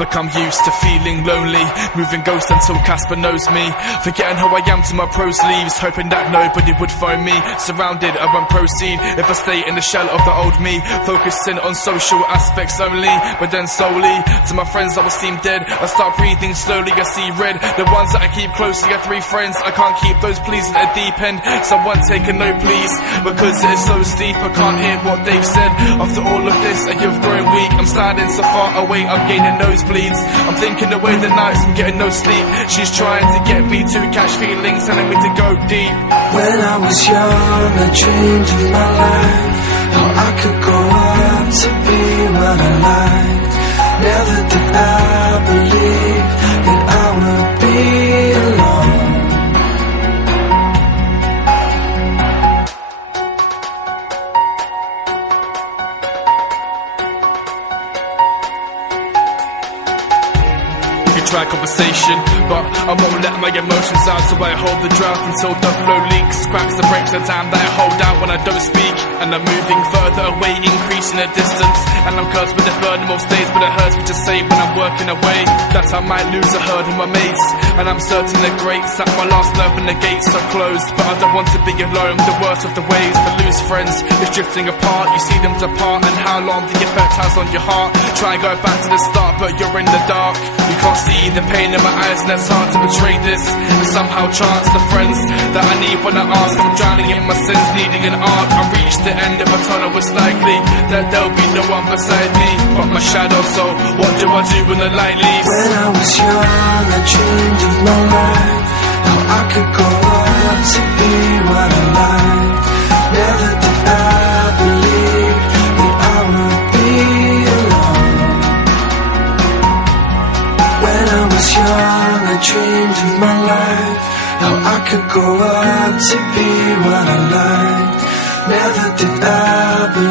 become used to feeling lonely, moving ghost until Casper knows me, forgetting who I am to my pro sleeves, hoping that nobody would phone me. Surrounded, I won't proceed if I stay in the shell of the old me, focusing on social aspects only, but then solely to my friends I will seem dead. I start breathing slowly, I see red. The ones that I keep close, I got 3 friends, I can't keep those pleas at the deep end. Someone take a note please, because it is so steep, I can't hear what they've said. After all of this, and you've grown weak, I'm standing so far away, I'm gaining nosebleeds. I'm thinking away the nights, I'm getting no sleep. She's trying to get me to catch feelings, telling me to go deep. When I was young, I dreamed of my life, how I could grow up to be what I liked. Never did I believe that I would be alone. Try conversation, but I won't let my emotions out, so I hold the drought until the flow leaks, cracks and breaks the dam that I hold out when I don't speak. And I'm moving further away, increasing the distance, and I'm cursed with the burden most days, but it hurts me to say when I'm working away that I might lose a herd of my mates. And I'm certain the greats at my last nerve and the gates are closed, but I don't want to be alone. The worst of the ways to lose friends is drifting apart. You see them depart, and how long the effect has on your heart. Try and go back to the start, but you're in the dark. You can't see the pain in my eyes, and it's hard to betray this, and somehow chance the friends that I need when I ask. I'm drowning in my sins, needing an arc. I reach the end of a tunnel, it's likely that there'll be no one beside me but my shadow. So what do I do when the light leaves? When I was young, I dreamed of my life, how I could grow up to be what I liked. Never did I believe that I would be alone. When I was young, I dreamed of my life, how I could grow up to be what I liked. Never did I believe